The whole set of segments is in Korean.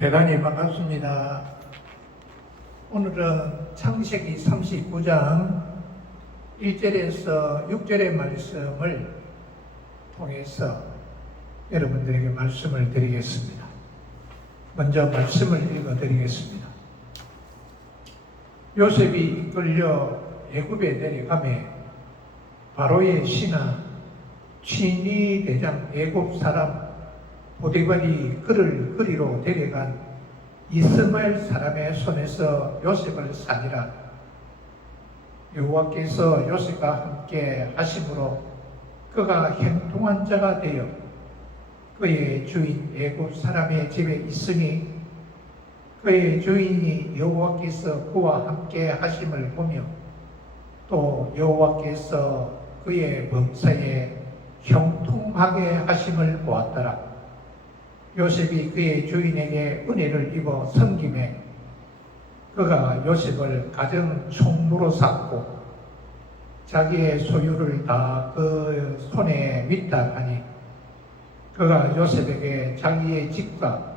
대단히 반갑습니다. 오늘은 창세기 39장 1절에서 6절의 말씀을 통해서 여러분들에게 말씀을 드리겠습니다. 먼저 말씀을 읽어드리겠습니다. 요셉이 이끌려 애굽에 내려가매 바로의 신하 친위 대장 애굽 사람 보디발이 그를 그리로 데려간 이스마엘 사람의 손에서 요셉을 사니라. 여호와께서 요셉과 함께 하심으로 그가 형통한 자가 되어 그의 주인 애굽 사람의 집에 있으니 그의 주인이 여호와께서 그와 함께 하심을 보며 또 여호와께서 그의 범사에 형통하게 하심을 보았더라. 요셉이 그의 주인에게 은혜를 입어 섬김에 그가 요셉을 가정 총무로 삼고 자기의 소유를 다 그 손에 위탁하니 그가 요셉에게 자기의 집과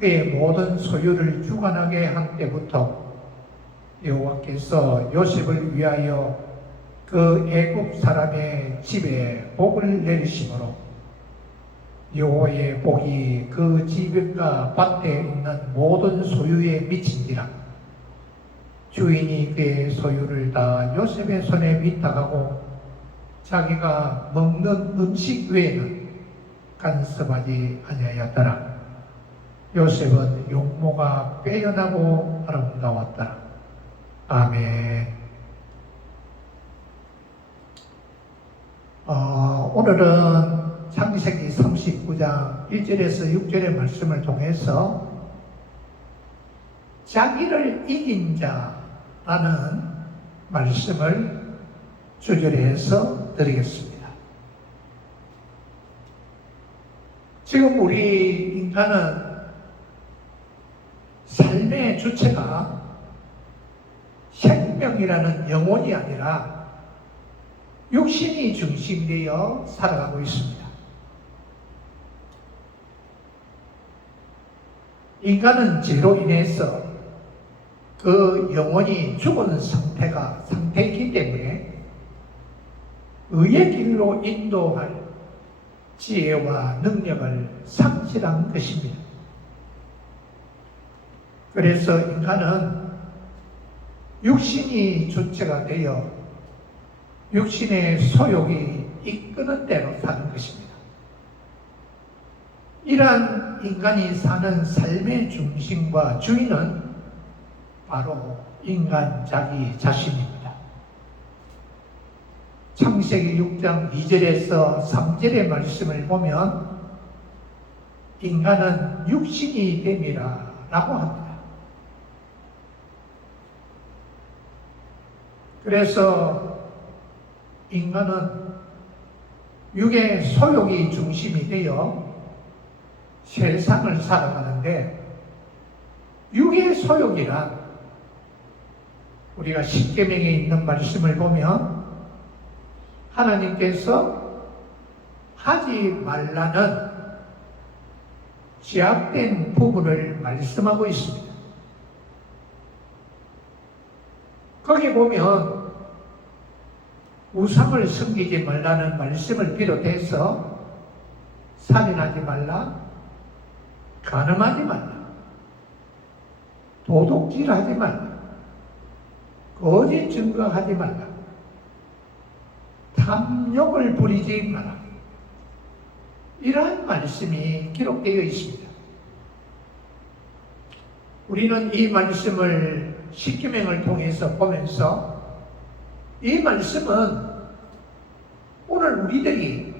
그의 모든 소유를 주관하게 한 때부터 여호와께서 요셉을 위하여 그 애굽 사람의 집에 복을 내리심으로 여호와의 복이 그 집과 밭에 있는 모든 소유에 미친지라. 주인이 그의 소유를 다 요셉의 손에 위탁하고 자기가 먹는 음식 외에는 간섭하지 아니하였더라. 요셉은 용모가 빼어나고 아름다웠더라. 아멘. 오늘은 창세기 39장 1절에서 6절의 말씀을 통해서 자기를 이긴 자라는 말씀을 주절해서 드리겠습니다. 지금 우리 인간은 삶의 주체가 생명이라는 영혼이 아니라 육신이 중심되어 살아가고 있습니다. 인간은 죄로 인해서 그 영혼이 죽은 상태이기 때문에 의의 길로 인도할 지혜와 능력을 상실한 것입니다. 그래서 인간은 육신이 주체가 되어 육신의 소욕이 이끄는 대로 사는 것입니다. 이러한 인간이 사는 삶의 중심과 주인은 바로 인간 자기 자신입니다. 창세기 6장 2절에서 3절의 말씀을 보면 인간은 육신이 됨이라 라고 합니다. 그래서 인간은 육의 소욕이 중심이 되어 세상을 살아가는데 육의 소욕이란 우리가 십계명에 있는 말씀을 보면 하나님께서 하지 말라는 제약된 부분을 말씀하고 있습니다. 거기 보면 우상을 섬기지 말라는 말씀을 비롯해서 살인하지 말라, 간음하지 말라, 도둑질하지 말라, 거짓 증거하지 말라, 탐욕을 부리지 마라. 이러한 말씀이 기록되어 있습니다. 우리는 이 말씀을 십계명을 통해서 보면서 이 말씀은 오늘 우리들이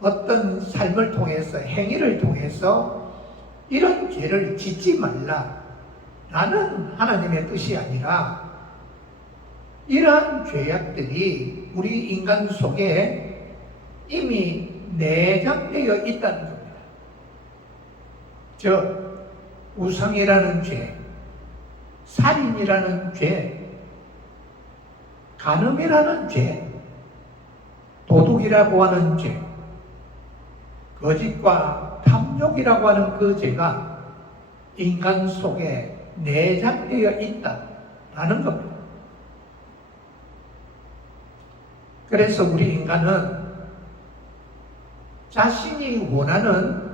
어떤 삶을 통해서 행위를 통해서 이런 죄를 짓지 말라라는 하나님의 뜻이 아니라 이러한 죄악들이 우리 인간 속에 이미 내장되어 있다는 겁니다. 즉 우상이라는 죄, 살인이라는 죄, 간음이라는 죄, 도둑이라고 하는 죄, 거짓과 탐욕이라고 하는 그 죄가 인간 속에 내장되어 있다라는 겁니다. 그래서 우리 인간은 자신이 원하는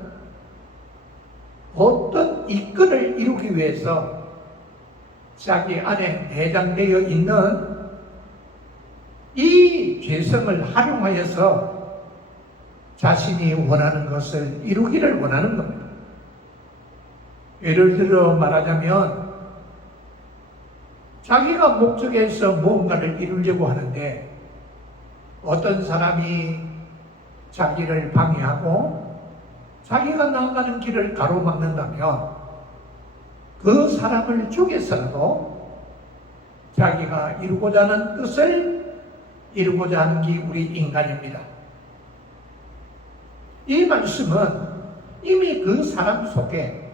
어떤 이권을 이루기 위해서 자기 안에 내장되어 있는 이 죄성을 활용하여서 자신이 원하는 것을 이루기를 원하는 겁니다. 예를 들어 말하자면 자기가 목적에서 무언가를 이루려고 하는데 어떤 사람이 자기를 방해하고 자기가 나아가는 길을 가로막는다면 그 사람을 죽여서라도 자기가 이루고자 하는 뜻을 이루고자 하는 게 우리 인간입니다. 이 말씀은 이미 그 사람 속에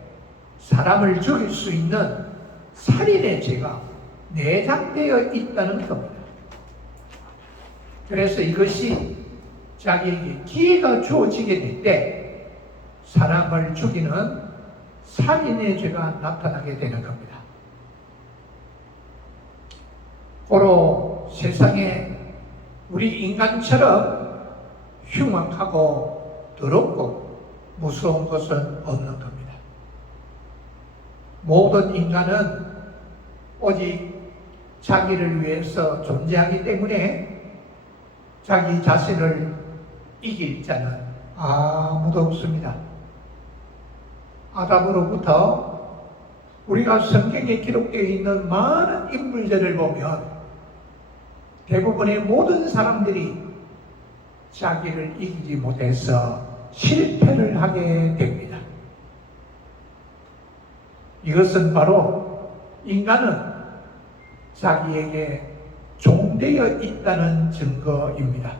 사람을 죽일 수 있는 살인의 죄가 내장되어 있다는 겁니다. 그래서 이것이 자기에게 기회가 주어지게 될 때 사람을 죽이는 살인의 죄가 나타나게 되는 겁니다. 고로 세상에 우리 인간처럼 흉악하고 더럽고 무서운 것은 없는 겁니다. 모든 인간은 오직 자기를 위해서 존재하기 때문에 자기 자신을 이길 자는 아무도 없습니다. 아담으로부터 우리가 성경에 기록되어 있는 많은 인물들을 보면 대부분의 모든 사람들이 자기를 이기지 못해서 실패를 하게 됩니다. 이것은 바로 인간은 자기에게 종되어 있다는 증거입니다.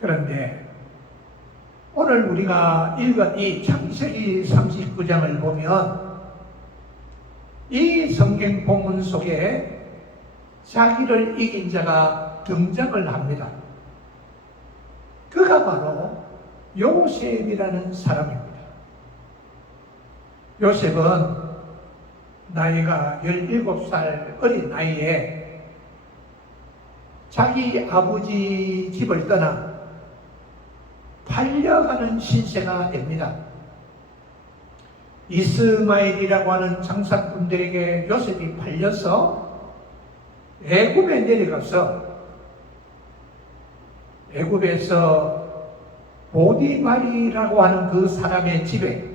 그런데 오늘 우리가 읽은 이 창세기 39장을 보면 이 성경 본문 속에 자기를 이긴 자가 등장을 합니다. 그가 바로 요셉이라는 사람입니다. 요셉은 나이가 17살 어린 나이에 자기 아버지 집을 떠나 팔려가는 신세가 됩니다. 이스마엘이라고 하는 장사꾼들에게 요셉이 팔려서 애굽에 내려가서 애굽에서 보디발이라고 하는 그 사람의 집에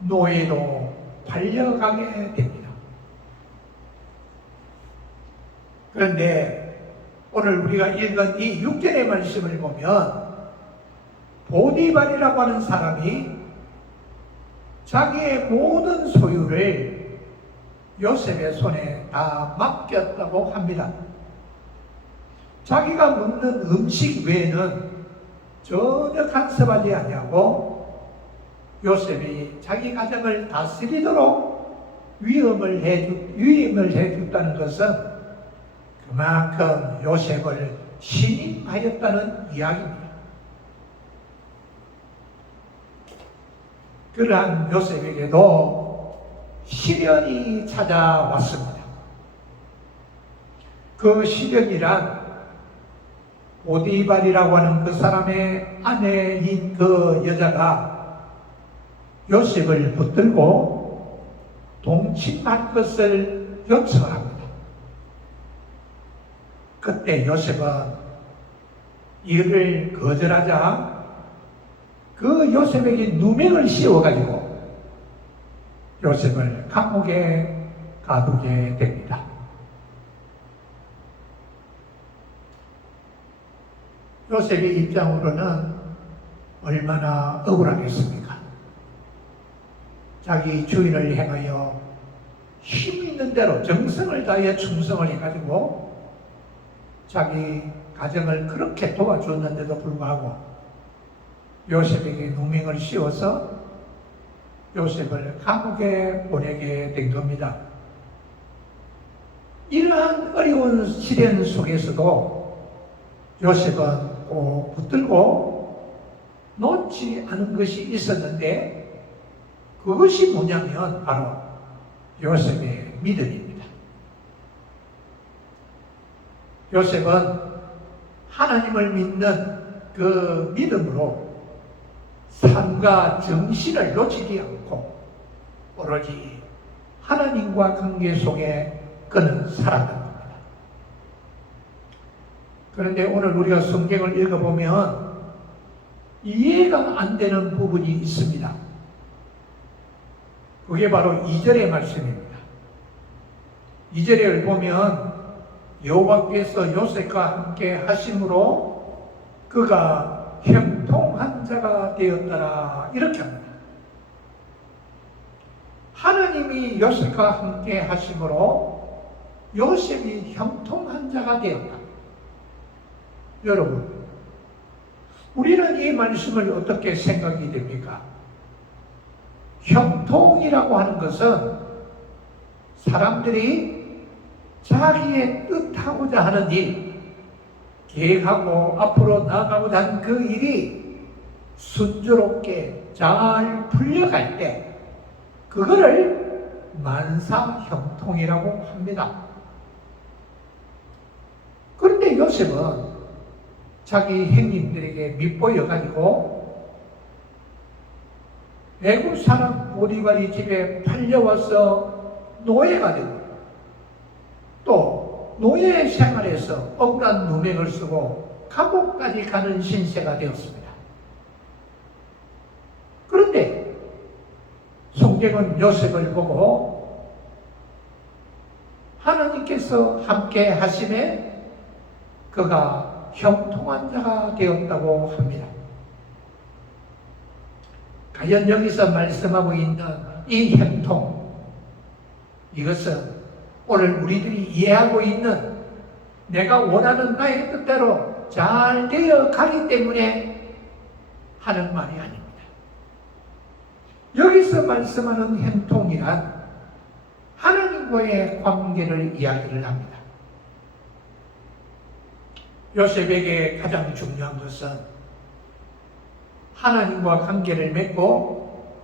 노예로 팔려가게 됩니다. 그런데 오늘 우리가 읽은 이 6절의 말씀을 보면 보디발이라고 하는 사람이 자기의 모든 소유를 요셉의 손에 다 맡겼다고 합니다. 자기가 먹는 음식 외에는 전혀 간섭하지 아니하고 요셉이 자기 가정을 다스리도록 위임을 해줬다는 것은 그만큼 요셉을 신임하였다는 이야기입니다. 그러한 요셉에게도 시련이 찾아왔습니다. 그 시련이란 보디발이라고 하는 그 사람의 아내인 그 여자가 요셉을 붙들고 동침할 것을 요청합니다. 그때 요셉은 이를 거절하자 그 요셉에게 누명을 씌워가지고 요셉을 감옥에 가두게 됩니다. 요셉의 입장으로는 얼마나 억울하겠습니까? 자기 주인을 향하여 힘 있는 대로 정성을 다해 충성을 해가지고 자기 가정을 그렇게 도와주었는데도 불구하고 요셉에게 누명을 씌워서 요셉을 감옥에 보내게 된 겁니다. 이러한 어려운 시련 속에서도 요셉은 꼭 붙들고 놓지 않은 것이 있었는데 그것이 뭐냐면 바로 요셉의 믿음입니다. 요셉은 하나님을 믿는 그 믿음으로 삶과 정신을 놓치지 않고 오로지 하나님과 관계 속에 그는 살았던 겁니다. 그런데 오늘 우리가 성경을 읽어보면 이해가 안 되는 부분이 있습니다. 그게 바로 2절의 말씀입니다. 2절을 보면 여호와께서 요셉과 함께 하심으로 그가 형통한 자가 되었더라 이렇게 합니다. 하나님이 요셉과 함께 하심으로 요셉이 형통한 자가 되었다. 여러분, 우리는 이 말씀을 어떻게 생각이 됩니까? 형통이라고 하는 것은 사람들이 자기의 뜻하고자 하는 일, 계획하고 앞으로 나아가고자 하는 그 일이 순조롭게 잘 풀려갈 때 그거를 만사형통이라고 합니다. 그런데 요셉은 자기 형님들에게 밑보여가지고 애굽 사람 보디발이 집에 팔려와서 노예가 되고 또 노예 생활에서 억울한 누명을 쓰고 감옥까지 가는 신세가 되었습니다. 그런데 성경은 요셉을 보고 하나님께서 함께 하심에 그가 형통한 자가 되었다고 합니다. 과연 여기서 말씀하고 있는 이 형통, 이것은 오늘 우리들이 이해하고 있는 내가 원하는 나의 뜻대로 잘 되어 가기 때문에 하는 말이 아닙니다. 여기서 말씀하는 형통이란 하나님과의 관계를 이야기를 합니다. 요셉에게 가장 중요한 것은 하나님과 관계를 맺고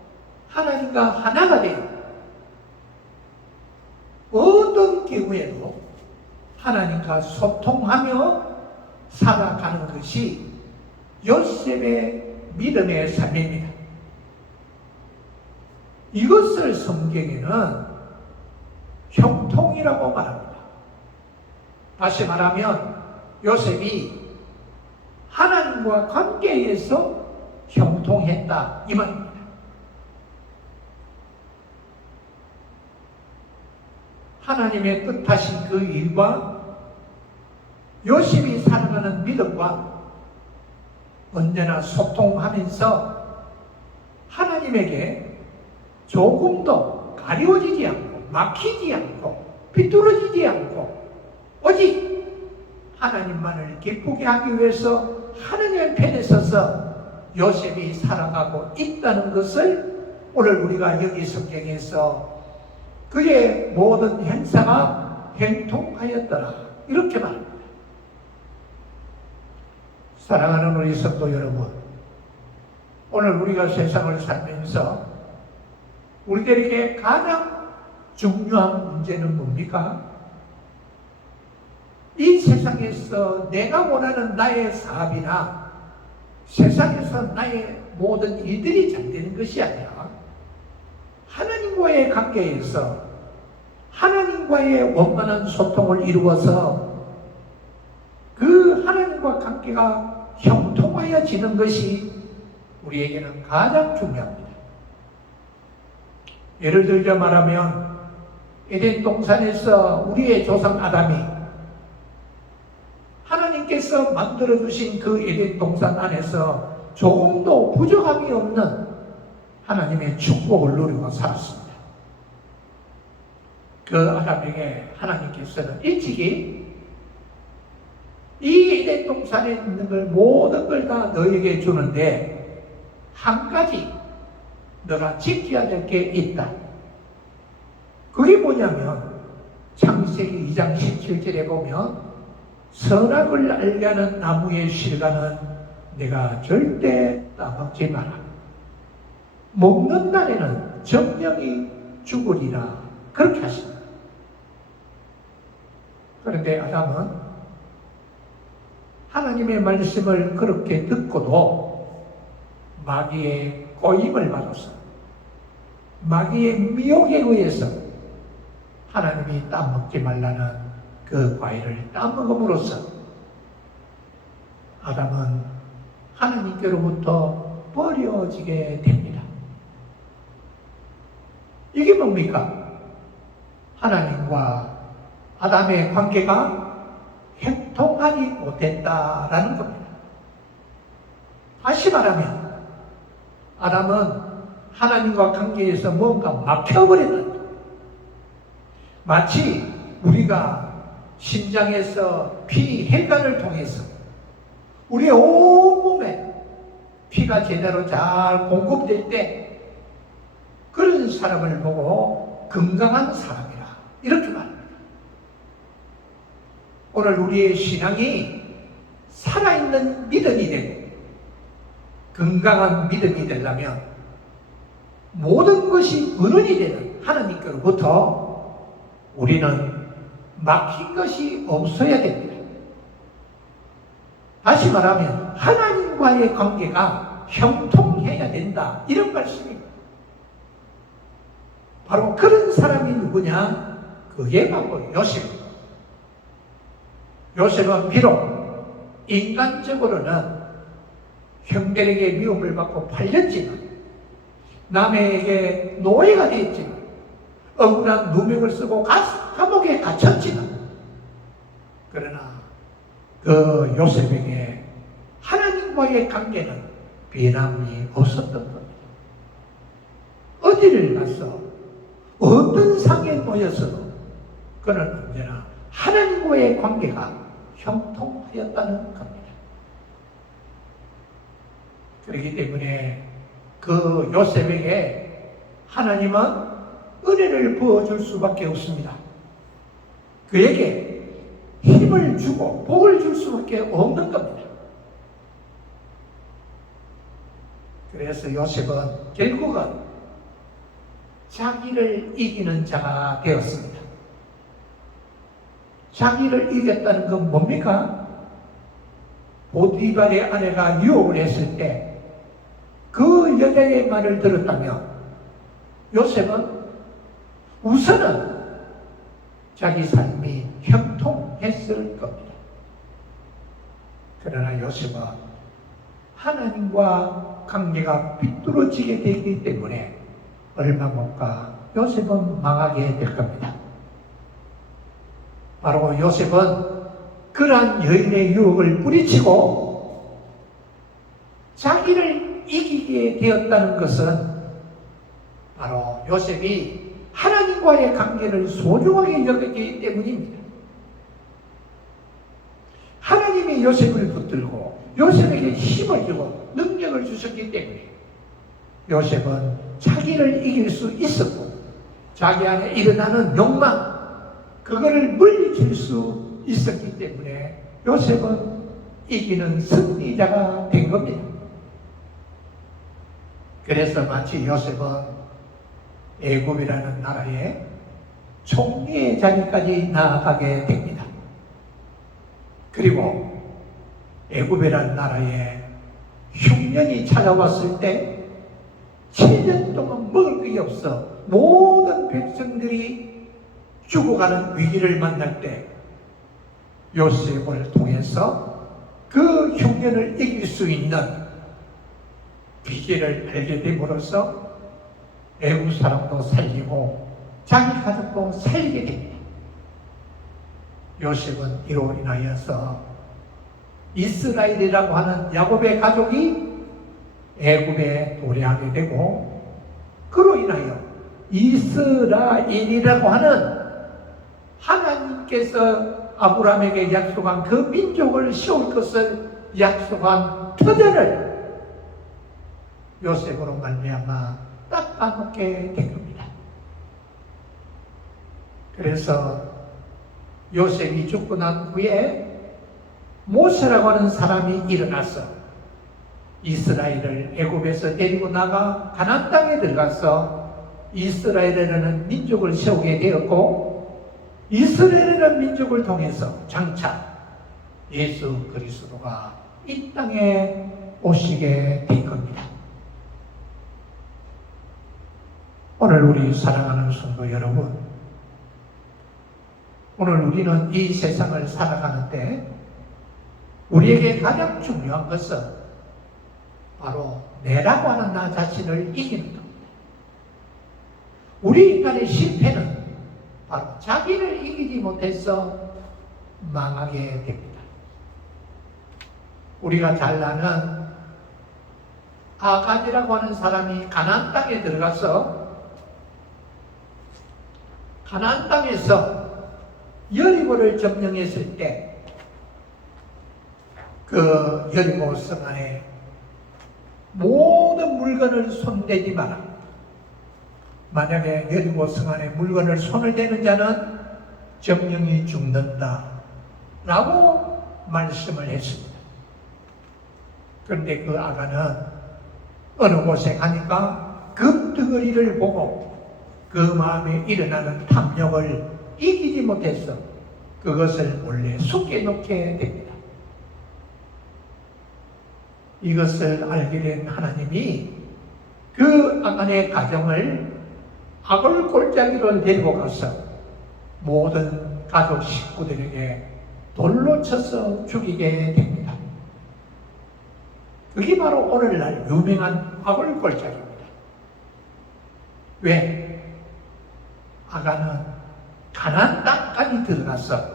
하나님과 하나가 되어 어떤 경우에도 하나님과 소통하며 살아가는 것이 요셉의 믿음의 삶입니다. 이것을 성경에는 형통이라고 말합니다. 다시 말하면 요셉이 하나님과 관계에서 형통했다 이 말입니다. 하나님의 뜻하신 그 일과 요셉이 살아가는 믿음과 언제나 소통하면서 하나님에게 조금도 가려지지 않고 막히지 않고 비뚤어지지 않고 오직 하나님만을 기쁘게 하기 위해서 하나님의 편에 서서 요셉이 살아가고 있다는 것을 오늘 우리가 여기 성경에서 그의 모든 행사가 형통하였더라 이렇게 말합니다. 사랑하는 우리 성도 여러분, 오늘 우리가 세상을 살면서 우리들에게 가장 중요한 문제는 뭡니까? 이 세상에서 내가 원하는 나의 사업이나 세상에서 나의 모든 일들이 잘 되는 것이 아니라 하나님과의 관계에서 하나님과의 원만한 소통을 이루어서 그 하나님과 관계가 형통하여지는 것이 우리에게는 가장 중요합니다. 예를 들자 말하면 에덴 동산에서 우리의 조상 아담이 하나님께서 만들어주신 그 에덴 동산 안에서 조금도 부족함이 없는 하나님의 축복을 누리고 살았습니다. 그 아담에게 하나님께서는 일찍이 이 에덴 동산에 있는 걸 모든 걸 다 너에게 주는데 한 가지 너가 지켜야 될 게 있다. 그게 뭐냐면 창세기 2장 17절에 보면 선악을 알게 하는 나무의 실과는 내가 절대 따먹지 마라. 먹는 날에는 정령이 죽으리라 그렇게 하십니다. 그런데 아담은 하나님의 말씀을 그렇게 듣고도 마귀의 꼬임을 받아서 마귀의 미혹에 의해서 하나님이 따먹지 말라는 그 과일을 따먹음으로써 아담은 하나님께로부터 버려지게 됩니다. 이게 뭡니까? 하나님과 아담의 관계가 형통하지 못했다라는 겁니다. 다시 말하면 아담은 하나님과 관계에서 뭔가 막혀버렸다. 마치 우리가 심장에서 피 혈관을 통해서 우리의 온몸에 피가 제대로 잘 공급될 때 그런 사람을 보고 건강한 사람이라 이렇게 말합니다. 오늘 우리의 신앙이 살아있는 믿음이 되고 건강한 믿음이 되려면 모든 것이 근원이 되는 하나님께로부터 우리는 막힌 것이 없어야 됩니다. 다시 말하면 하나님과의 관계가 형통해야 된다 이런 말씀입니다. 바로 그런 사람이 누구냐? 그게 바로 요셉입니다. 요셉은 비록 인간적으로는 형들에게 미움을 받고 팔렸지만 남에게 노예가 되었지만 억울한 누명을 쓰고 감옥에 갇혔지만 그러나 그 요셉에게 하나님과의 관계는 변함이 없었던 겁니다. 어디를 가서 어떤 상에 모여서도 그는 언제나 하나님과의 관계가 형통하였다는 겁니다. 그렇기 때문에 그 요셉에게 하나님은 은혜를 부어줄 수밖에 없습니다. 그에게 힘을 주고 복을 줄 수밖에 없는 겁니다. 그래서 요셉은 결국은 자기를 이기는 자가 되었습니다. 자기를 이겼다는 건 뭡니까? 보디발의 아내가 유혹을 했을 때 그 여자의 말을 들었다면 요셉은 우선은 자기 삶이 형통했을 겁니다. 그러나 요셉은 하나님과 관계가 삐뚤어지게 되기 때문에 얼마 못 가 요셉은 망하게 될 겁니다. 바로 요셉은 그러한 여인의 유혹을 뿌리치고 자기를 이기게 되었다는 것은 바로 요셉이 하나님과의 관계를 소중하게 여기기 때문입니다. 하나님이 요셉을 붙들고 요셉에게 힘을 주고 능력을 주셨기 때문에 요셉은 자기를 이길 수 있었고 자기 안에 일어나는 욕망 그거를 물리칠 수 있었기 때문에 요셉은 이기는 승리자가 된 겁니다. 그래서 마치 요셉은 애굽이라는 나라의 총리의 자리까지 나아가게 됩니다. 그리고 애굽이라는 나라에 흉년이 찾아왔을 때 7년 동안 먹을 것이 없어 모든 백성들이 죽어가는 위기를 만날 때 요셉을 통해서 그 흉년을 이길 수 있는 비결을 알게 됨으로써 애국 사람도 살리고 자기 가족도 살리게 됩니다. 요셉은 이로 인하여서 이스라엘이라고 하는 야곱의 가족이 애굽에 도래하게 되고 그로 인하여 이스라엘이라고 하는 하나님께서 아브라함에게 약속한 그 민족을 세울 것을 약속한 터전을 요셉으로 말미암아 닦아놓게 된 겁니다. 그래서 요셉이 죽고 난 후에 모세라고 하는 사람이 일어나서 이스라엘을 애굽에서 데리고 나가 가나안 땅에 들어가서 이스라엘이라는 민족을 세우게 되었고, 이스라엘이라는 민족을 통해서 장차 예수 그리스도가 이 땅에 오시게 된 겁니다. 오늘 우리 사랑하는 성도 여러분, 오늘 우리는 이 세상을 살아가는데 우리에게 가장 중요한 것은 바로 내라고 하는 나 자신을 이기는 겁니다. 우리 인간의 실패는 바로 자기를 이기지 못해서 망하게 됩니다. 우리가 잘 아는 아간이라고 하는 사람이 가나안 땅에 들어가서 가나안 땅에서 여리고를 점령했을 때 그 여리고 성 안에 모든 물건을 손대지 마라. 만약에 여리고 성 안에 물건을 손을 대는 자는 정령이 죽는다 라고 말씀을 했습니다. 그런데 그 아간은 어느 곳에 가니까 금덩어리를 보고 그 마음에 일어나는 탐욕을 이기지 못해서 그것을 몰래 숨겨놓게 됩니다. 이것을 알게 된 하나님이 그 아간의 가정을 악을 골짜기로 데리고 가서 모든 가족 식구들에게 돌로 쳐서 죽이게 됩니다. 그게 바로 오늘날 유명한 악을 골짜기입니다. 왜? 아간은 가나안 땅까지 들어가서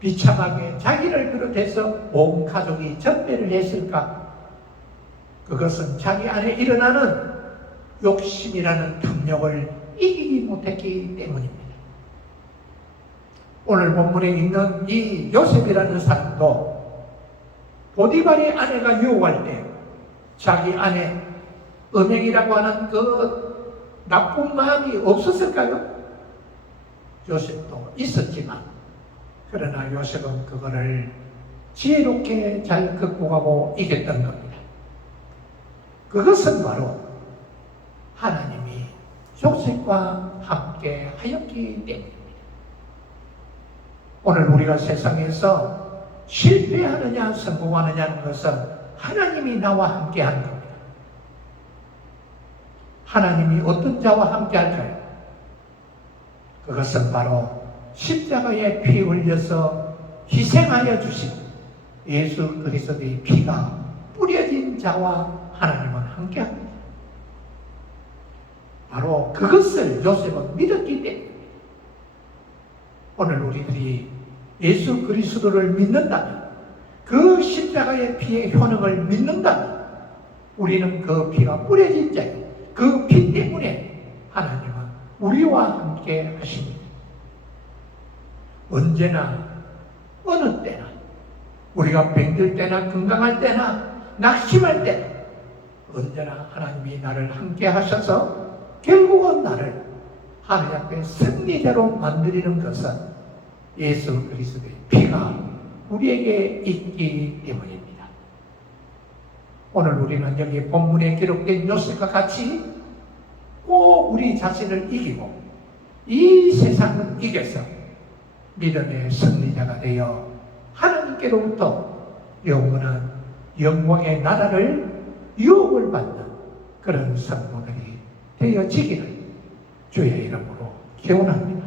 비참하게 자기를 비롯해서 온 가족이 전배를 했을까? 그것은 자기 안에 일어나는 욕심이라는 탐욕을 이기지 못했기 때문입니다. 오늘 본문에 있는 이 요셉이라는 사람도 보디발의 아내가 유혹할 때 자기 안에 음행이라고 하는 그 나쁜 마음이 없었을까요? 요셉도 있었지만 그러나 요셉은 그거를 지혜롭게 잘 극복하고 이겼던 겁니다. 그것은 바로 하나님이 요셉과 함께 하였기 때문입니다. 오늘 우리가 세상에서 실패하느냐 성공하느냐는 것은 하나님이 나와 함께 하는 겁니다. 하나님이 어떤 자와 함께 할까요? 그것은 바로 십자가에 피 흘려서 희생하여 주신 예수 그리스도의 피가 뿌려진 자와 하나님은 함께 합니다. 바로 그것을 요셉은 믿었기 때문입니다. 오늘 우리들이 예수 그리스도를 믿는다면, 그 십자가의 피의 효능을 믿는다면 우리는 그 피가 뿌려진 자예요. 그 피 때문에 하나님은 우리와 함께 하십니다. 언제나 어느 때나 우리가 병들 때나 건강할 때나 낙심할 때나 언제나 하나님이 나를 함께 하셔서 결국은 나를 하나님 앞에 승리자로 만드리는 것은 예수 그리스도의 피가 우리에게 있기 때문입니다. 오늘 우리는 여기 본문에 기록된 요셉과 같이 꼭 우리 자신을 이기고 이 세상을 이겨서 믿음의 승리자가 되어 하나님께로부터 영원한 영광의 나라를 유업을 받는 그런 성도들이 되어지기를 주의 이름으로 기원합니다.